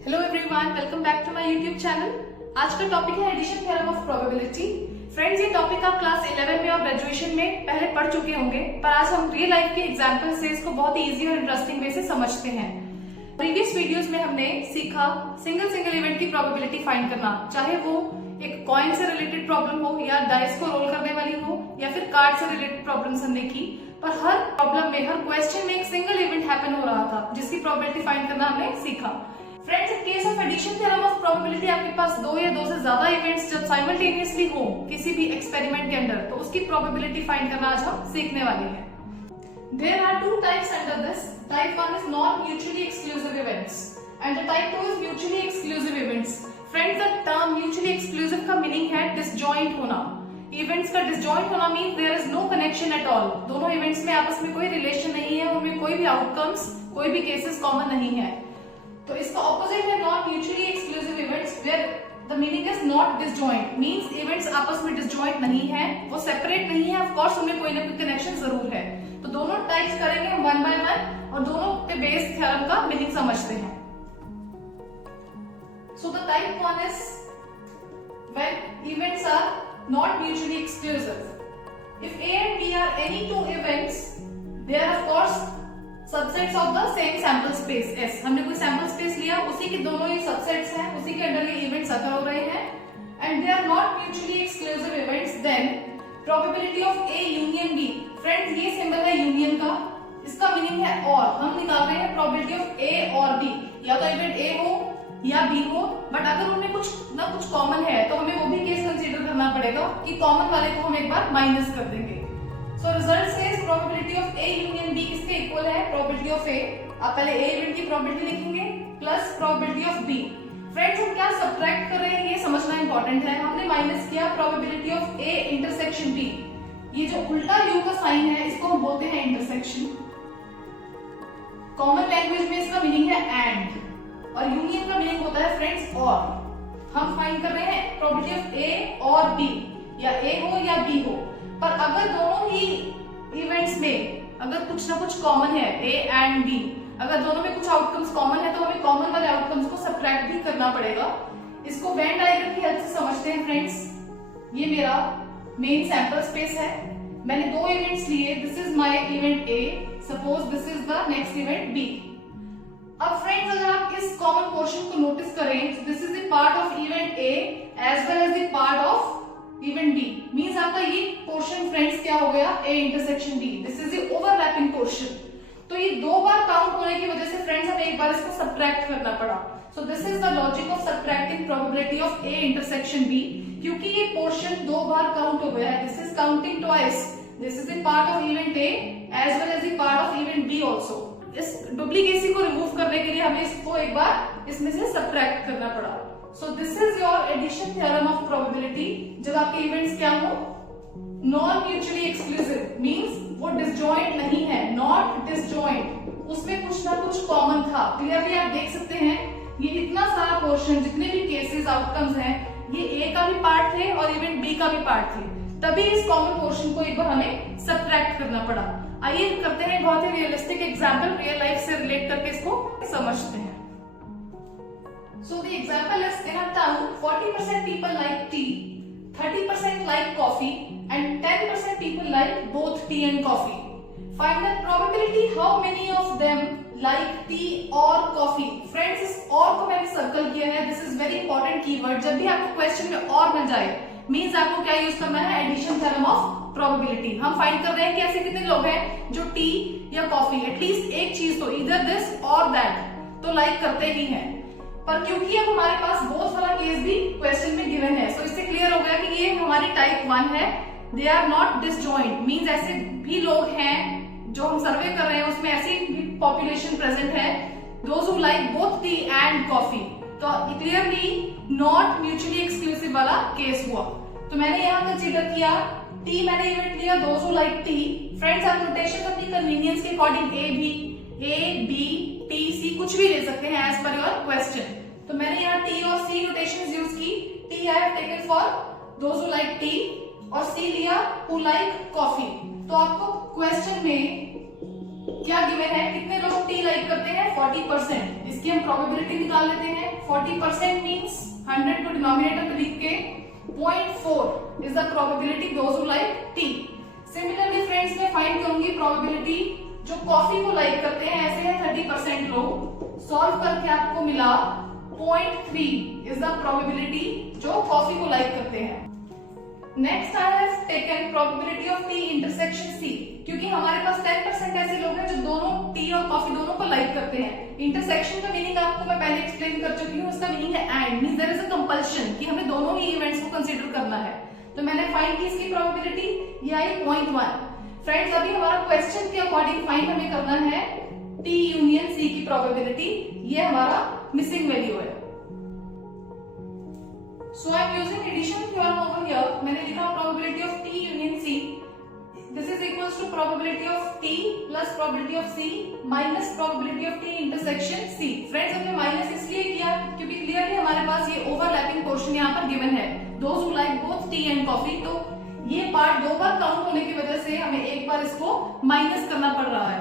Hello everyone, welcome back to my YouTube channel. आज का topic है addition theorem of probability. Friends, ये topic आप क्लास 11 में और ग्रेजुएशन में पहले पढ़ चुके होंगे, पर आज हम रियल लाइफ के एग्जांपल से इसको बहुत ही इजी और इंटरेस्टिंग वे से समझते हैं। प्रीवियस वीडियोस में हमने सीखा सिंगल इवेंट की प्रोबेबिलिटी फाइंड करना, चाहे वो एक कॉइन से रिलेटेड प्रॉब्लम हो या डाइस को रोल करने वाली हो या फिर कार्ड से रिलेटेड प्रॉब्लम्स हमने की। पर हर प्रॉब्लम में, हर क्वेश्चन में एक सिंगल इवेंट हैपन हो रहा था जिसकी प्रोबेबिलिटी फाइंड करना हमने सीखा। Friends, in case of addition theorem of probability आपके पास दो या दो से ज्यादा इवेंट्स जब साइमल्टेनियसली हो किसी भी एक्सपेरिमेंट के अंदर, तो उसकी प्रोबेबिलिटी फाइंड करना आज हम सीखने वाले हैं। There are two types under this. Type 1 is non-mutually exclusive events and the type 2 is mutually exclusive events. Friends, the term mutually exclusive का meaning है disjoint होना। Events का disjoint होना means there is no connection at all. दोनों events में आपस में कोई relation नहीं है, उनमें कोई भी outcomes, कोई भी cases common नहीं है। तो इसका opposite है non-mutually exclusive events where the meaning is not disjoint, means events आपस में disjoint नहीं है, वो separate नहीं है, of course उनमें कोई ना कोई connection जरूर है। तो दोनों टाइप्स करेंगे हम वन बाय वन और दोनों पे बेस थ्योरम का मीनिंग समझते हैं। So the type 1 is when events are not mutually exclusive. If A and B are any two events, they are of course subsets of the same sample space S। हमने कोई sample space लिया, उसी के दोनों ये subsets हैं, उसी के अंदर ये इवेंट्स अकर हो रहे हैं and they are not mutually exclusive events, then probability of A union B। Friends, ये सिंबल है यूनियन का, इसका मीनिंग है और। हम निकाल रहे हैं प्रोबेबिलिटी ऑफ A और B, या तो इवेंट A हो या B हो, बट अगर उनमें कुछ ना कुछ कॉमन है तो हमें वो भी केस कंसीडर करना पड़ेगा कि कॉमन वाले को हम एक बार माइनस कर देंगे। So result says probability of A union B किसके इक्वल है? Probability of A। आप पहले A इवेंट की प्रोबेबिलिटी लिखेंगे plus probability of B। Friends, हम क्या सब्ट्रैक्ट कर रहे हैं ये समझना इंपॉर्टेंट है। हमने माइनस किया probability of A intersection B। ये जो उल्टा U का साइन है इसको हम बोलते हैं इंटरसेक्शन। कॉमन लैंग्वेज में इसका मीनिंग है एंड, और यूनियन का मीनिंग होता है फ्रेंड्स और। हम फाइंड कर रहे हैं प्रोबेबिलिटी ऑफ A और B, या A हो या B हो, पर अगर दोनों ही इवेंट्स में अगर कुछ ना कुछ कॉमन है A एंड B, अगर दोनों में कुछ आउटकम्स कॉमन है तो हमें कॉमन वाले आउटकम्स को सब्ट्रैक्ट भी करना पड़ेगा। इसको वेन डायग्राम की हेल्प से समझते हैं। फ्रेंड्स, ये मेरा मेन सैंपल स्पेस है, मैंने दो इवेंट्स लिए, this is my event A, suppose this is the next event B। अब फ्रेंड्स, अगर आप इस कॉमन पोर्शन को नोटिस करें, this is the part of event A as well as the part of event B। Means आपका ये portion friends क्या हो गया? A intersection B। This is the overlapping portion. तो ये दो बार काउंट होने की वजह से फ्रेंड्स हमें एक बार इसको सब्ट्रैक्ट करना पड़ा। So this is the logic of subtracting probability of A intersection B, क्योंकि ये पोर्शन दो बार काउंट हो गया है। This is counting twice, this is the part of event A as well as the part of event B also. इस duplicacy को remove करने के लिए हमें इसको एक बार इसमें से सब्ट्रैक्ट करना पड़ा। So this is your addition theorem of probability. जब आपके इवेंट्स क्या हो? नॉन म्यूचुअली एक्सक्लूसिव, मींस वो डिसजॉइंट नहीं है, नॉट डिसजॉइंट, उसमें कुछ ना कुछ कॉमन था। क्लियरली आप देख सकते हैं ये इतना सारा पोर्शन, जितने भी केसेस आउटकम्स हैं, ये A का भी पार्ट थे और इवेंट B का भी पार्ट थे, तभी इस कॉमन पोर्शन को एक बार हमें सब्ट्रैक्ट करना पड़ा। आइए करते हैं बहुत ही रियलिस्टिक एग्जांपल, रियल लाइफ से रिलेट करके इसको समझते हैं। So the example is, in a town 40% people like T, 30% like coffee and 10% people like both tea and coffee. Find the probability how many of them like tea or coffee. Friends, इस और को मैंने circle किया है, this is very important keyword. जब भी आपको question में और मिल जाए, मींस आपको क्या यूज करना है? Addition theorem of probability. हम फाइंड कर रहे हैं कि ऐसे कितने लोग हैं जो टी या कॉफी, एटलीस्ट एक चीज तो, इधर दिस और दैट, तो लाइक करते ही हैं। पर क्योंकि अब हमारे पास बोथ वाला केस भी क्वेश्चन में गिवन है, सो इससे क्लियर हो गया कि ये हमारी टाइप 1 है। They are not disjoint, means ऐसे भी लोग हैं जो हम सर्वे कर रहे हैं, उसमें ऐसी भी पॉपुलेशन प्रेजेंट है, those who like both T and coffee. तो क्लियरली नॉट म्यूचुअली एक्सक्लूसिव वाला केस हुआ। तो मैंने यहाँ कंसीडर किया टी, मैंने इवेंट लिया those who like T. Friends, आप नोटेशन अपनी कन्वीनियंस के according A, B, T, C कुछ भी ले सकते हैं एज पर योर क्वेश्चन। तो मैंने यहाँ T और C नोटेशंस यूज की। T I have taken for those who like T और C लिया who like coffee। तो आपको क्वेश्चन में क्या गिवन है? कितने लोग टी लाइक करते हैं 40%। इसकी हम प्रोबेबिलिटी निकाल लेते हैं। 40% मींस 100 को डिनोमिनेटर में लिख के 0.4 is the probability those who like T. Similarly friends मैं फाइंड करूंगी प्रोबेबिलिटी जो कॉफी को लाइक करते हैं, ऐसे है 30% लोग। सॉल्व करके आपको मिला 0.3 इज द प्रोबेबिलिटी जो कॉफी को लाइक करते हैं। Next I have taken probability of T intersection C, क्योंकि हमारे पास 10% ऐसे लोग हैं जो दोनों टी और कॉफी दोनों को लाइक करते हैं। इंटरसेक्शन का मीनिंग आपको मैं पहले एक्सप्लेन कर चुकी हूँ। इसका मीनिंग है and, means there is a compulsion कि हमें दोनों ही इवेंट्स को कंसीडर करना है। तो मैंने फाइंड की इसकी प्रोबेबिलिटी, ये आई 0.1। फ्रेंड्स अभी हमारा क्वेश्चन के अकॉर्डिंग फाइंड हमें करना है टी यूनियन सी की प्रोबेबिलिटी। ये हमारा मिसिंग वैल्यू है। So I am using addition theorem over here. मैंने लिखा probability of T union C. This is equals to probability of T plus probability of C minus probability of T intersection C. Friends हमने minus इसलिए किया क्योंकि clearly हमारे पास ये overlapping portion यहाँ पर गिवन है, those who like both tea and coffee। तो ये पार्ट दो बार काउंट होने की वजह से हमें एक बार इसको माइनस करना पड़ रहा है।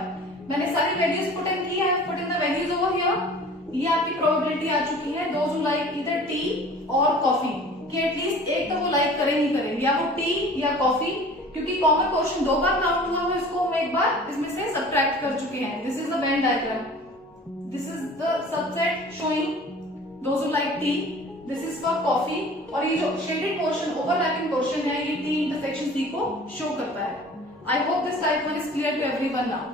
मैंने सारी वैल्यूज पुट इन की है, put in the values over here. ये आपकी प्रोबेबिलिटी आ चुकी है those who like either T और कॉफी, कि एटलीस्ट एक तो वो लाइक करें ही करें, या वो टी या कॉफी, क्योंकि कॉमन पोर्शन दो बार काउंट हुआ, तो इसको हम एक बार इसमें से सब्ट्रैक्ट कर चुके हैं। This is the Venn diagram, this is the subset showing those who like T, this is for coffee, और ये जो शेडेड पोर्शन ओवरलैपिंग पोर्शन है ये टी इंटरसेक्शन सी को शो करता है। I hope this type 1 is clear to everyone now.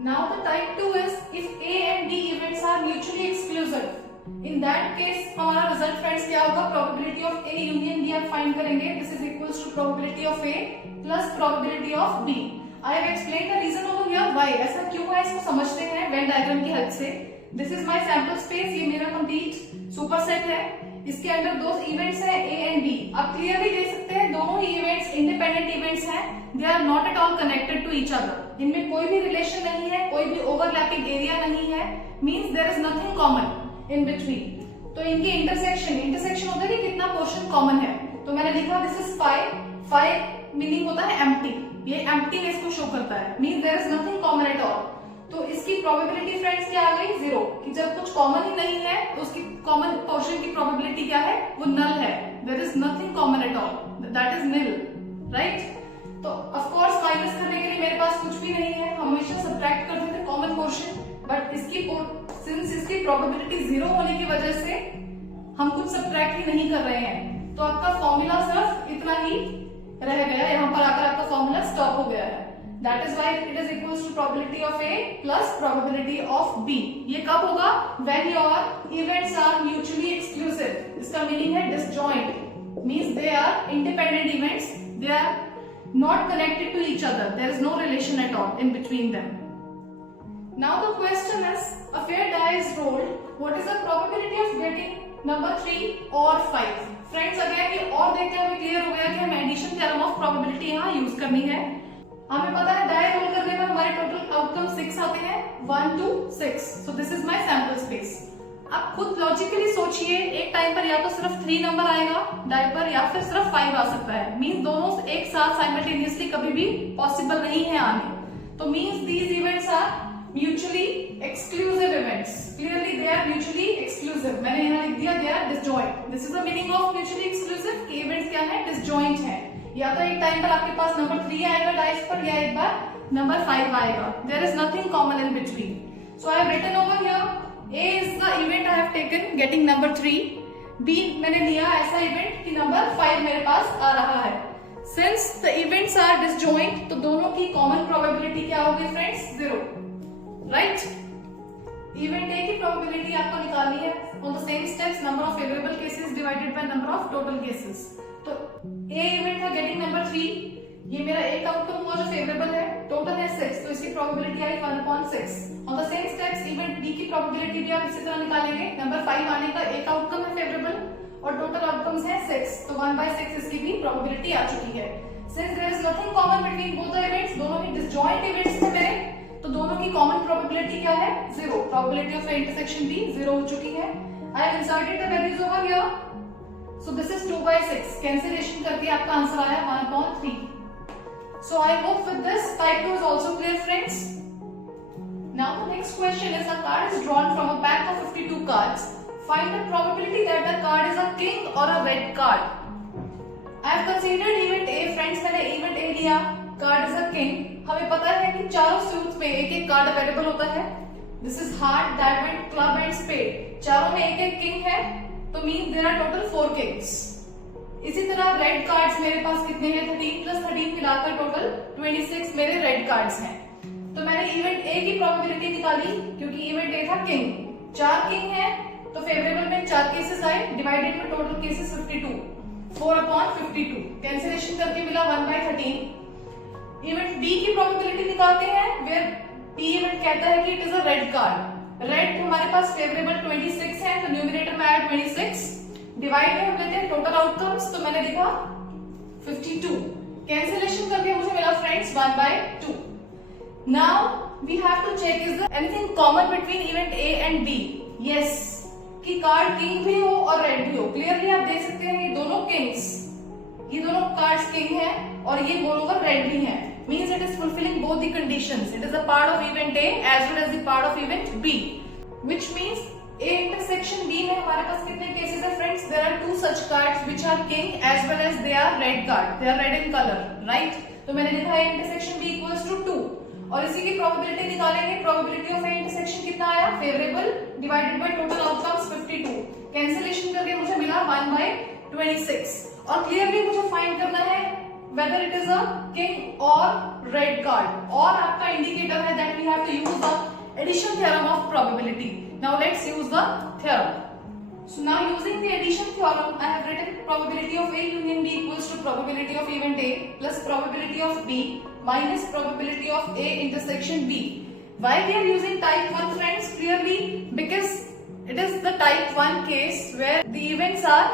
Now the type 2 is if A and B events are mutually exclusive. In that case हमारा result friends क्या होगा? Probability of A union B आप find करेंगे. This is equals to probability of A plus probability of B. I have explained the reason over here why. ऐसा क्यों है इसको समझते हैं Venn diagram की हेल्प से। This is my sample space. ये मेरा complete superset है। इसके अंदर दो इवेंट्स हैं A and B। आप क्लियरली देख सकते हैं दोनों ही इवेंट्स इंडिपेंडेंट इवेंट्स हैं। They are not at all connected to each other. इनमें कोई भी रिलेशन नहीं है, कोई भी ओवरलैपिंग एरिया नहीं है, means there is nothing common in between. तो इनके इंटरसेक्शन होता है कि कितना पोर्शन कॉमन है। तो मैंने लिखा दिस इज 5 मीनिंग होता है एम्प्टी, ये एम्प्टीनेस को शो करता है, means there is nothing common at all. तो इसकी प्रोबेबिलिटी फ्रेंड्स क्या आ गई? 0, कि जब कुछ कॉमन ही नहीं है तो उसकी कॉमन पोर्शन की प्रोबेबिलिटी क्या है? वो नल है। There is nothing common at all, that is nil, right. तो ऑफ कोर्स माइनस करने के लिए मेरे पास कुछ भी नहीं है, हमेशा सब्ट्रैक्ट करते थे कॉमन पोर्शन, बट सिंस इसकी प्रोबेबिलिटी 0 होने की वजह से हम कुछ सब्ट्रैक्ट ही नहीं कर रहे हैं, तो आपका फॉर्मूला सिर्फ इतना ही रह गया, यहाँ पर आकर आपका फॉर्मूला स्टॉप हो गया है। That is why it is equals to probability of A plus probability of B. ये कब होगा? When your events are mutually exclusive. इसका मीनिंग है disjoint, means they are independent events. They are not connected to each other. There is no relation at all in between them. Now the question is, a fair die is rolled. What is the probability of getting number 3 or 5? Friends again ये और देखते हैं हमें clear हो गया कि हमें addition theorem of probability यहाँ यूज करनी है। हमें पता है डाई रोल करने पर हमारे टोटल आउटकम 6 आते हैं, 1 2 6। सो this is my sample space. आप खुद लॉजिकली सोचिए, एक टाइम पर या तो सिर्फ 3 नंबर आएगा डाई पर, या फिर सिर्फ 5 आ सकता है। मींस दोनों एक साथ साइमल्टेनियसली कभी भी पॉसिबल नहीं है आने। तो means these events are mutually exclusive events. Clearly they are mutually exclusive. मैंने यहाँ लिख दिया they are disjoint. This is the meaning of mutually exclusive कि इवेंट्स क्या है? डिसजॉइंट है। या तो एक टाइम पर आपके पास नंबर 3 आएगा डाइस पर, या एक बार नंबर 5 आएगा। There is nothing common in between. So I have written over here A is the event I have taken getting number 3, B मैंने लिया ऐसा इवेंट कि नंबर 5 मेरे पास आ रहा है। Since the events are disjoint, तो दोनों की कॉमन प्रोबेबिलिटी क्या होगी फ्रेंड्स? 0, राइट। इवेंट ए की प्रोबेबिलिटी आपको निकालनी है on the same steps, number of favourable cases divided by number of total cases. तो ए इवेंट था गेटिंग नंबर 3, ये मेरा एक आउटकम हुआ जो फेवरेबल है, टोटल है 6, तो इसकी प्रोबेबिलिटी आई 1/6। On the same steps event B की प्रोबेबिलिटी भी आप इसी तरह निकालेंगे। नंबर 5 आने का एक आउटकम है फेवरेबल और टोटल आउटकम्स है 6, तो 1/6 इसकी भी प्रोबेबिलिटी आ चुकी है। Since there is nothing common between both the events, दोनों ही डिसजॉइंट इवेंट्स थे मेरे, तो दोनों की कॉमन प्रोबेबिलिटी क्या है? 0। प्रोबेबिलिटी ऑफ इंटरसेक्शन भी 0 हो चुकी है। I have inserted the values over here. So this is 2/6. Cancellation करके आपका आंसर आया 1/3. So I hope with this type 2 is also clear, friends. Now the next question is, a card is drawn from a pack of 52 cards. Find the probability that the card is a king or a red card. I have considered event A. Friends, मैंने event A लिया, card is a king. हमें पता है कि चारों suits में एक एक card अवेलेबल होता है. This is heart, diamond, club and spade. चारों में एक एक king है, तो means there are total 4 kings. इसी तरह रेड कार्ड्स मेरे पास कितने हैं, 13 प्लस 13 मिलाकर टोटल 26 मेरे रेड कार्ड्स हैं. तो मैंने इवेंट ए की प्रोबेबिलिटी निकाली, क्योंकि इवेंट ए था किंग. 4 किंग है तो फेवरेबल में 4 केसेस आए, डिवाइडेड में टोटल केसेस 52, 4/52. कैंसिलेशन करके मिला 1/13. इवेंट बी की प्रोबेबिलिटी निकालते हैं, वेयर बी इवेंट कहता है कि it is a red card. Red हमारे पास फेवरेबल 26 है, तो न्यूमरेटर में आया 26. डिवाइड में हम लेते हैं टोटल आउटकम्स, तो मैंने लिखा 52. कैंसिलेशन करके मुझे मिला friends 1/2. Now we have to check is there anything common between event A and B. Yes, कि कार्ड किंग भी हो और रेड भी हो. क्लियरली आप देख सकते हैं ये दोनों किंग्स, ये दोनों कार्ड्स किंग हैं और ये मोरोवर रेड भी हैं. Means it is fulfilling both the conditions. It is a part of event A as well as the part of event B, which means A intersection B में हमारे पास कितने cases है friends? There are 2 such cards which are king as well as they are red card. They are red in color, right? तो मैंने लिखा है intersection B equals to 2. और इसी की probability निकालेंगे. Probability of A intersection कितना आया? Favorable divided by total outcomes 52. Cancellation करके मुझे मिला 1/26. और clearly मुझे find करना है whether it is a king or red card. और आपका indicator है that we have to use the addition theorem of probability. Now let's use the theorem. So now using the addition theorem, I have written probability of A union B equals to probability of event A plus probability of B minus probability of A intersection B. Why we are using type 1 friends? Clearly because it is the type 1 case where the events are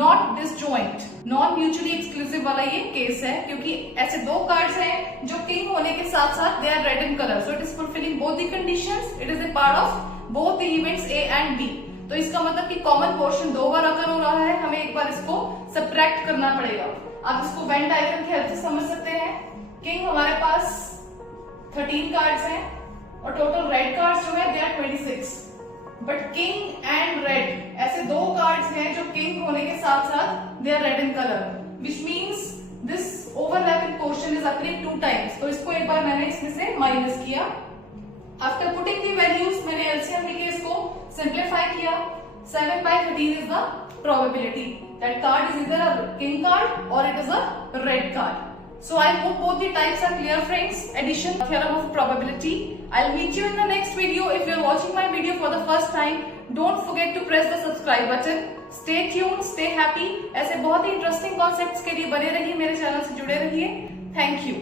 not disjoint, non mutually exclusive वाला ये case है, क्योंकि ऐसे 2 cards हैं जो king होने के साथ साथ they are red in color, so it is fulfilling both the conditions. It is a part of both the events A and B. तो इसका मतलब कि कॉमन पोर्शन 2 बार अगर हो रहा है, हमें एक बार इसको सब्ट्रैक्ट करना पड़ेगा. आप इसको वेन डायग्राम की हेल्प से समझ सकते हैं. किंग हमारे पास 13 कार्ड्स हैं और टोटल रेड कार्ड्स जो है they are 26. But king and red ऐसे 2 कार्ड्स हैं जो किंग होने के साथ साथ they are red in colour, which means this overlapping portion is occurring 2 times. तो इसको एक बार मैंने इसमें से माइनस किया. आफ्टर पुटिंग दी वैल्यूज मैंने एलसीएम लेके इसको सिंप्लीफाई किया. 7/13 is the probability that card is either a king card और it is a red card. So I hope both the types are clear friends. Addition theorem of probability. I'll meet you in the next video. If you're watching my video for the first time, don't forget to press the subscribe button. Stay tuned, stay happy. ऐसे बहुत ही interesting concepts के लिए बने रहिए, मेरे channel से जुड़े रहिए. Thank you.